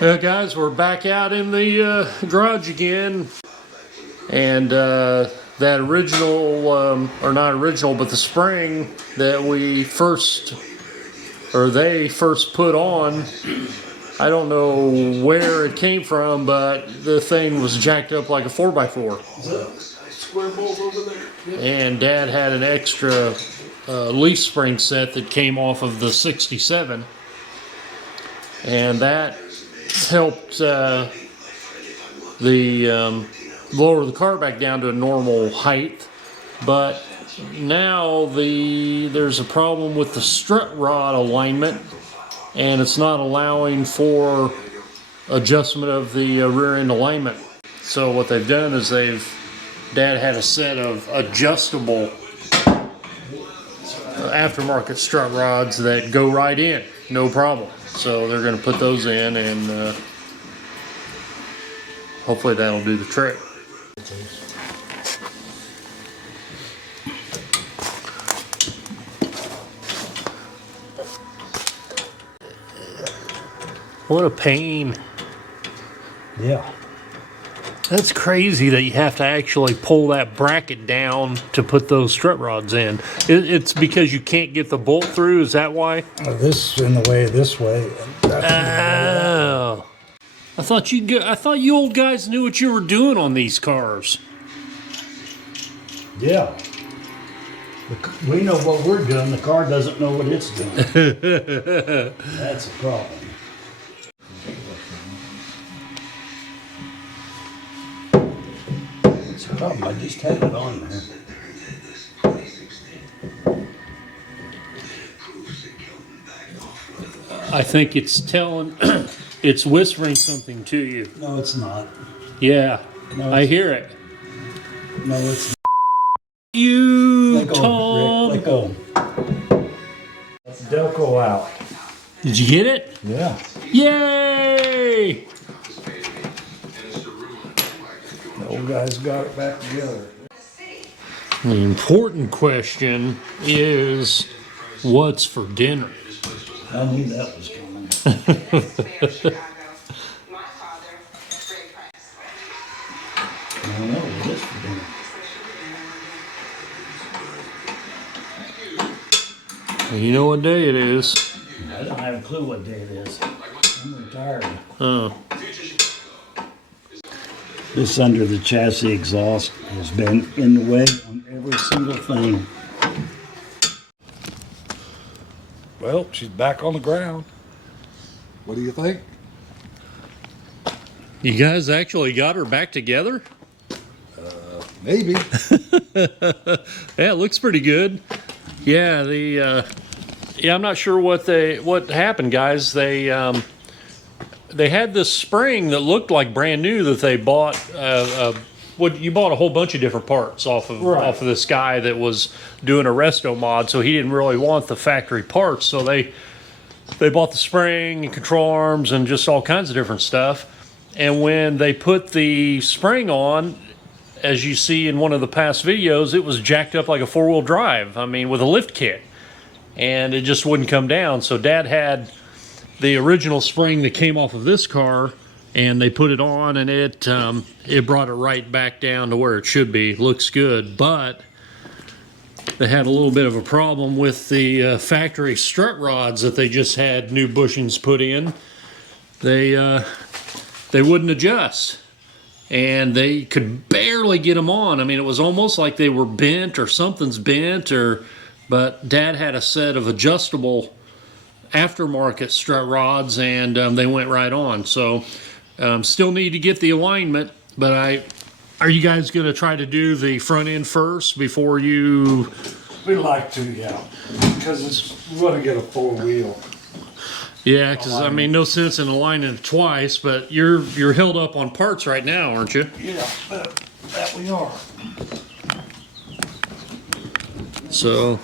Guys, we're back out in the garage again, and that original, or not original, but the spring that we first, or they first put on, I don't know where it came from, but the thing was jacked up like a 4x4. Square bolt over there. Yep. And Dad had an extra leaf spring set that came off of the 67, and that helped lower the car back down to a normal height. But now there's a problem with the strut rod alignment, and it's not allowing for adjustment of the rear end alignment. So what they've done is Dad had a set of adjustable aftermarket strut rods that go right in, no problem. So they're going to put those in, and hopefully that'll do the trick. What a pain. Yeah. That's crazy that you have to actually pull that bracket down to put those strut rods in. It's because you can't get the bolt through, is that why? This in the way this way. Oh. I thought you old guys knew what you were doing on these cars. Yeah. We know what we're doing. The car doesn't know what it's doing. That's a problem. It's a problem. I just had it on there. I think it's it's whispering something to you. No, it's not. Yeah, No, I hear it. No, it's not. You, Let go, Tom. Rick, let go. Let's Delco out. Did you get it? Yeah. Yay! The old guy's got it back together. The important question is, what's for dinner? I knew that was coming. I don't know what it is for dinner. You know what day it is. I don't have a clue what day it is. I'm retired. Oh. This under the chassis exhaust has been in the way on every single thing. Well, she's back on the ground. What do you think? You guys actually got her back together? Maybe. Yeah, it looks pretty good. Yeah, I'm not sure what happened, guys. They had this spring that looked like brand new that they bought. You bought a whole bunch of different parts off of this guy that was doing a resto mod, so he didn't really want the factory parts. So they bought the spring and control arms and just all kinds of different stuff. And when they put the spring on, as you see in one of the past videos, it was jacked up like a four-wheel drive. I mean, with a lift kit, and it just wouldn't come down. So Dad had the original spring that came off of this car, and they put it on, and it brought it right back down to where it should be. Looks good, but they had a little bit of a problem with the factory strut rods that they just had new bushings put in. They wouldn't adjust, and they could barely get them on. I mean, it was almost like they were bent or something's bent, but Dad had a set of adjustable aftermarket strut rods, and they went right on. So still need to get the alignment, but are you guys going to try to do the front end first before you? We'd like to, yeah, because we want to get a full wheel. Yeah, because I mean, no sense in aligning it twice, but you're held up on parts right now, aren't you? Yeah, that we are. So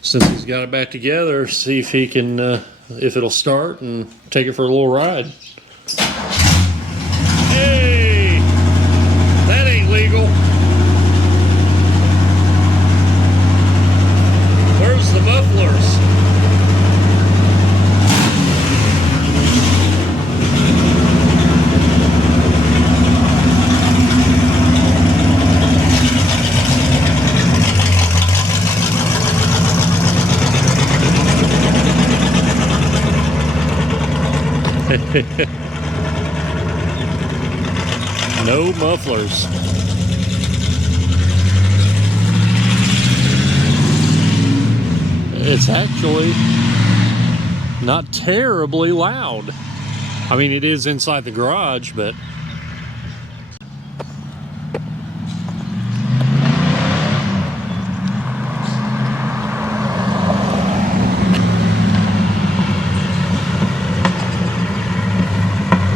since he's got it back together, see if he can, if it'll start, and take it for a little ride. Hey, that ain't legal. Where's the mufflers? No mufflers. It's actually not terribly loud. I mean, it is inside the garage, but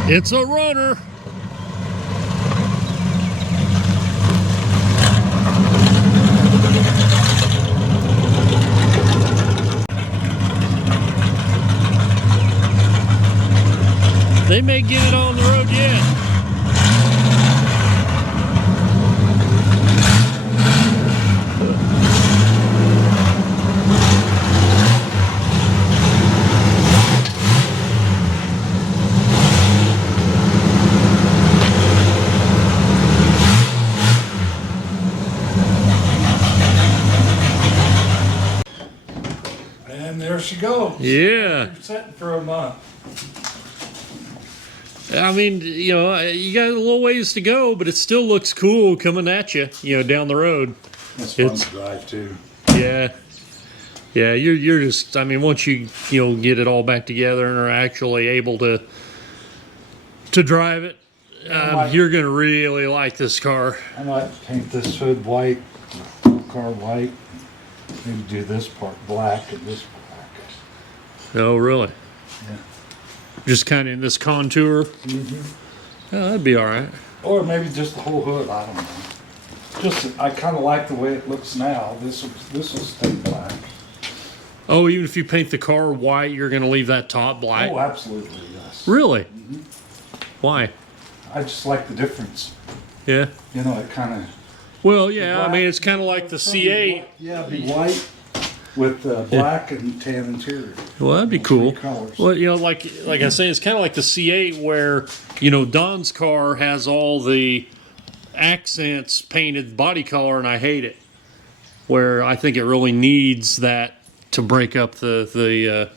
it's a runner. They may get it on the road yet. And there she goes. Yeah. You're setting for a month. I mean, you know, you got a little ways to go, but it still looks cool coming at you, you know, down the road. It's fun It's- to drive too. Yeah. Yeah, you're just, I mean, once you know, get it all back together and are actually able to drive it, you're going to really like this car. I might paint this hood white, the whole car white. Maybe do this part black and this black. Oh, really? Yeah. Just kind of in this contour? Mm-hmm. Oh, that'd be all right. Or maybe just the whole hood. I don't know. Just I kind of like the way it looks now. This will stay black. Oh, even if you paint the car white, you're going to leave that top black? Oh, absolutely, yes. Really? Why? I just like the difference. Yeah. You know, it kind of. Well, yeah, I mean, it's kind of like the C8. Yeah, it'd be white with black and tan interior. Well, that'd be Three cool. colors. Well, you know, like I say, it's kind of like the C8 where, you know, Don's car has all the accents painted body color, and I hate it. Where I think it really needs that to break up the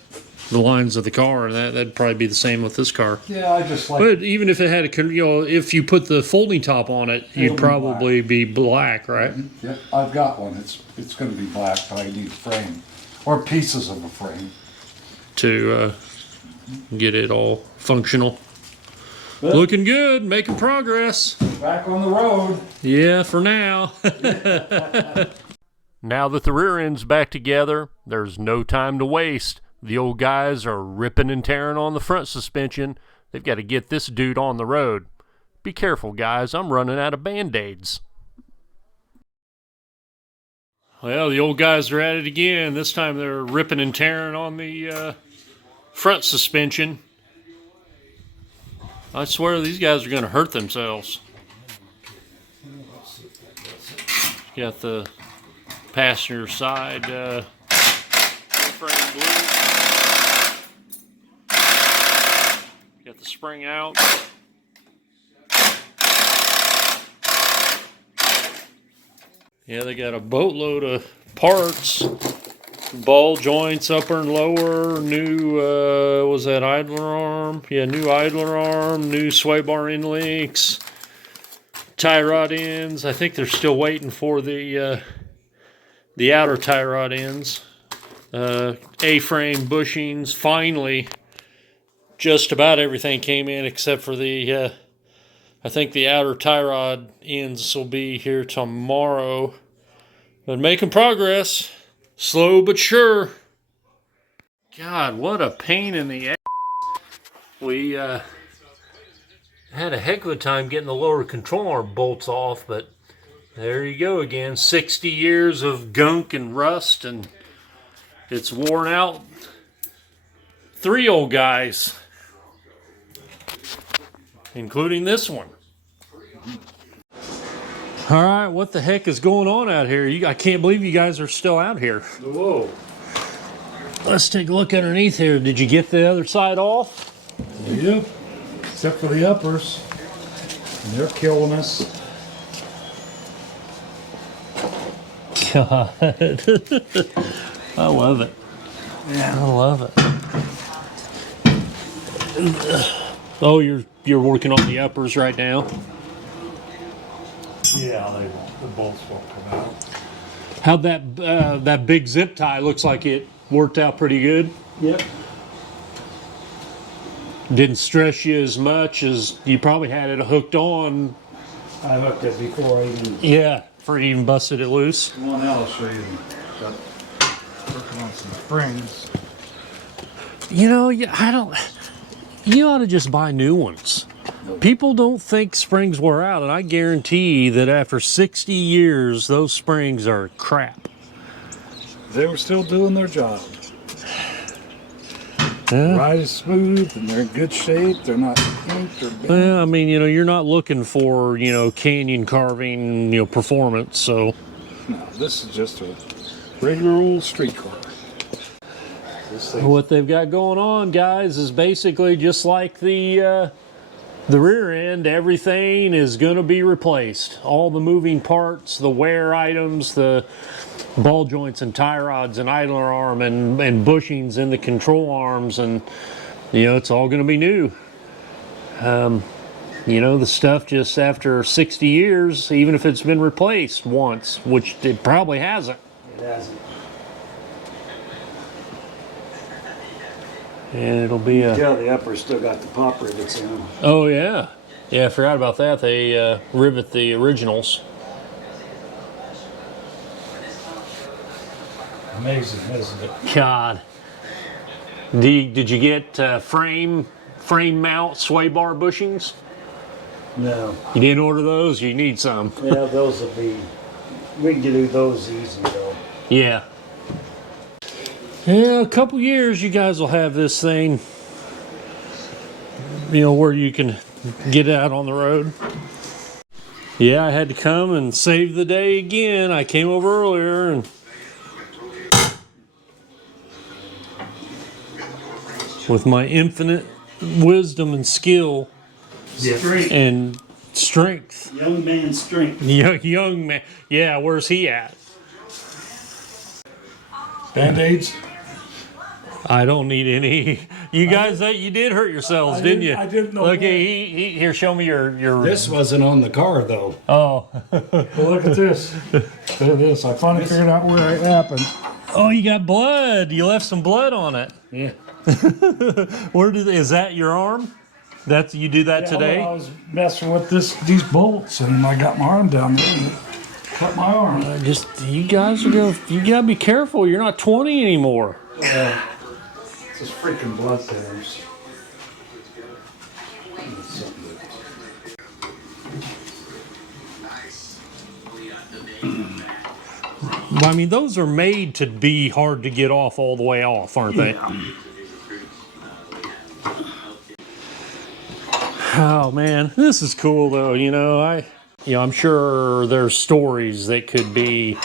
lines of the car, and that'd probably be the same with this car. Yeah, I just like. But even if it had a, you know, if you put the folding top on it, It'll you'd be probably be black, right? Yeah, I've got one. It's going to be black, but I need a frame or pieces of a frame. To get it all functional. But Looking good, making progress. back on the road. Yeah, for now. Now that the rear end's back together, there's no time to waste. The old guys are ripping and tearing on the front suspension. They've got to get this dude on the road. Be careful, guys. I'm running out of Band-Aids. Well, the old guys are at it again. This time they're ripping and tearing on the front suspension. I swear these guys are going to hurt themselves. Got the passenger side frame blue. Got the spring out. Yeah, they got a boatload of parts. Ball joints, upper and lower, new, was that idler arm? Yeah, new idler arm, new sway bar end links, tie rod ends. I think they're still waiting for the outer tie rod ends. A-frame bushings. Finally, just about everything came in except for the, I think the outer tie rod ends will be here tomorrow. But making progress. Slow but sure. God, what a pain in the ass. We had a heck of a time getting the lower control arm bolts off, but there you go again. 60 years of gunk and rust, and it's worn out 3 old guys, including this one. All right, what the heck is going on out here? I can't believe you guys are still out here. Whoa. Let's take a look underneath here. Did you get the other side off? Yep. Except for the uppers. And they're killing us. God. I love it. Yeah. I love it. Oh, you're working on the uppers right now. Yeah, the bolts won't come out. How'd that big zip tie looks like it worked out pretty good? Yep. Didn't stress you as much as you probably had it hooked on. I hooked it before I even. Yeah, before you even busted it loose. Come on out, I'll show you. Got working on some springs. You know, I don't. You ought to just buy new ones. People don't think springs wear out, and I guarantee that after 60 years, those springs are crap. They were still doing their job. Yeah. Ride is smooth and they're in good shape. They're not inked or bent. Well, I mean, you know, you're not looking for, you know, canyon carving, you know, performance. So No, this is just a regular old street car. This thing, what they've got going on, guys, is basically just like the rear end. Everything is going to be replaced. All the moving parts, the wear items, the ball joints and tie rods and idler arm and bushings in the control arms, and you know, it's all going to be new. You know, the stuff just after 60 years, even if it's been replaced once, which it probably hasn't. It hasn't. And it'll be a... Yeah, the upper's still got the pop rivets in them. Oh, yeah. Yeah, I forgot about that. They rivet the originals. amazing, isn't it? God. Did you get frame mount sway bar bushings? No. You didn't order those? You need some. Yeah, those will be. We can do those easy though. Yeah. Yeah, a couple years you guys will have this thing, you know, where you can get out on the road. Yeah, I had to come and save the day again. I came over earlier and with my infinite wisdom and skill Strength. and strength. Young man strength. Young man. Yeah, where's he at? Band-Aids? I don't need any. You guys, you did hurt yourselves, didn't you? I didn't know Look, that. here, show me your. This wasn't on the car though. Oh, Well, look at this. Look at this. I finally figured out where it happened. oh, you got blood. You left some blood on it. Yeah. Is that your arm? You do that today? I was messing with these bolts, and I got my arm down there and cut my arm. You guys you gotta be careful. You're not 20 anymore. It's just freaking blood thinners. I mean, those are made to be hard to get off all the way off, aren't they? Oh man, this is cool though. You know, I'm sure there's stories that could be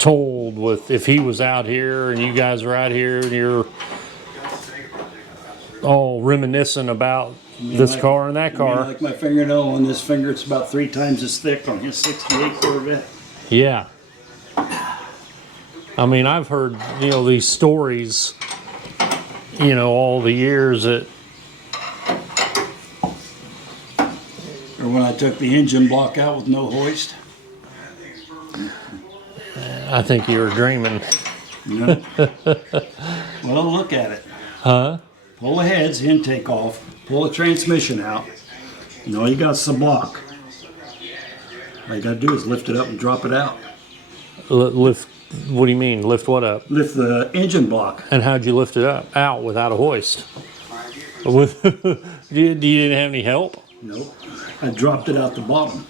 told with if he was out here and you guys are out here and you're all reminiscing about this car and that car. Like my fingernail on this finger, it's about 3 times as thick on his '68 Corvette. Yeah. I mean, I've heard, you know, these stories, you know, all the years that. Or when I took the engine block out with no hoist. I think you were dreaming. No. Well, look at it. Huh? Pull the heads, intake off, pull the transmission out, and all you got is the block. All you gotta do is lift it up and drop it out. Lift, what do you mean? Lift what up? Lift the engine block. And how'd you lift it up? Out without a hoist? With, you didn't have any help? Nope. I dropped it out the bottom.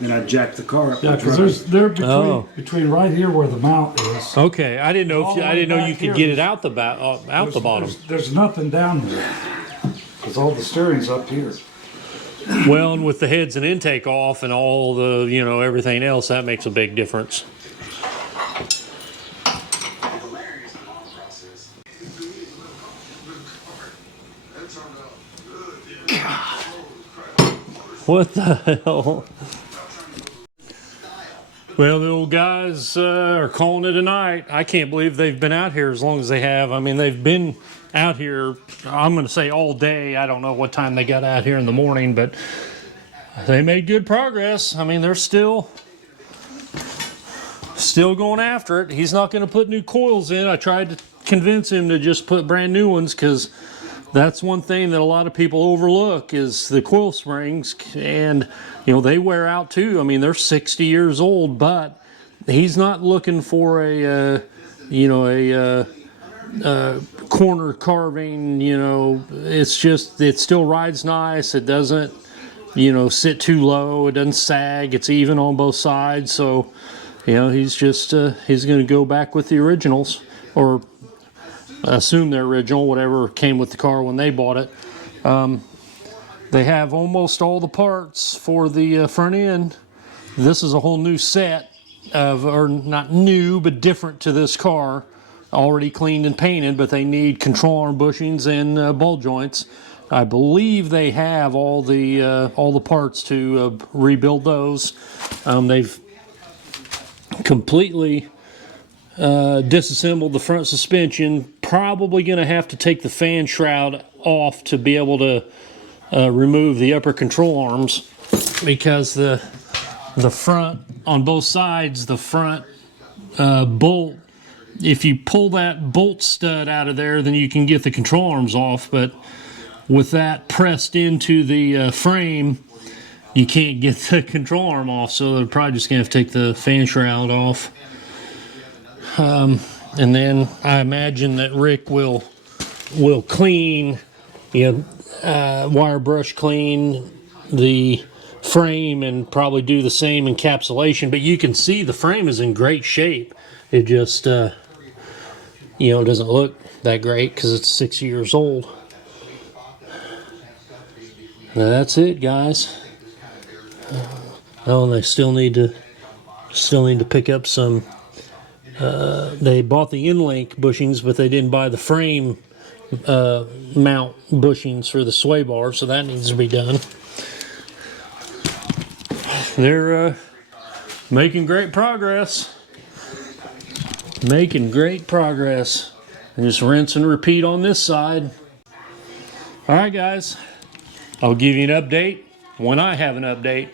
Then I jacked the car up. Yeah, and because tried. they're between Oh. between right here where the mount is. Okay, I didn't know All the I way didn't know back you could here, get it out the out the bottom. There's nothing down there. Because all the steering's up here. Well, and with the heads and intake off and all the, you know, everything else, that makes a big difference. What the hell? Well, the old guys are calling it a night. I can't believe they've been out here as long as they have. I mean, they've been out here, I'm going to say all day. I don't know what time they got out here in the morning, but they made good progress. I mean, they're still going after it. He's not going to put new coils in. I tried to convince him to just put brand new ones, because that's one thing that a lot of people overlook is the coil springs, and you know, they wear out too. I mean, they're 60 years old, but he's not looking for a corner carving. You know, it's just, it still rides nice. It doesn't, you know, sit too low. It doesn't sag. It's even on both sides. So, you know, he's just he's going to go back with the originals, or assume they're original, whatever came with the car when they bought it. They have almost all the parts for the front end. This is a whole new set of, or not new, but different to this car. Already cleaned and painted, but they need control arm bushings and ball joints. I believe they have all the parts to rebuild those. They've completely disassembled the front suspension. Probably going to have to take the fan shroud off to be able to remove the upper control arms, because the front, on both sides, the front bolt, if you pull that bolt stud out of there, then you can get the control arms off, but with that pressed into the frame, you can't get the control arm off, so they're probably just going to have to take the fan shroud off. And then I imagine that Rick will clean, you know, wire brush clean the frame and probably do the same encapsulation. But you can see the frame is in great shape. It just, you know, doesn't look that great because it's 6 years old. Now that's it, guys. Oh, and they still need to pick up some. They bought the in-link bushings, but they didn't buy the frame mount bushings for the sway bar, so that needs to be done. They're making great progress. Making great progress. And just rinse and repeat on this side. All right, guys. I'll give you an update when I have an update.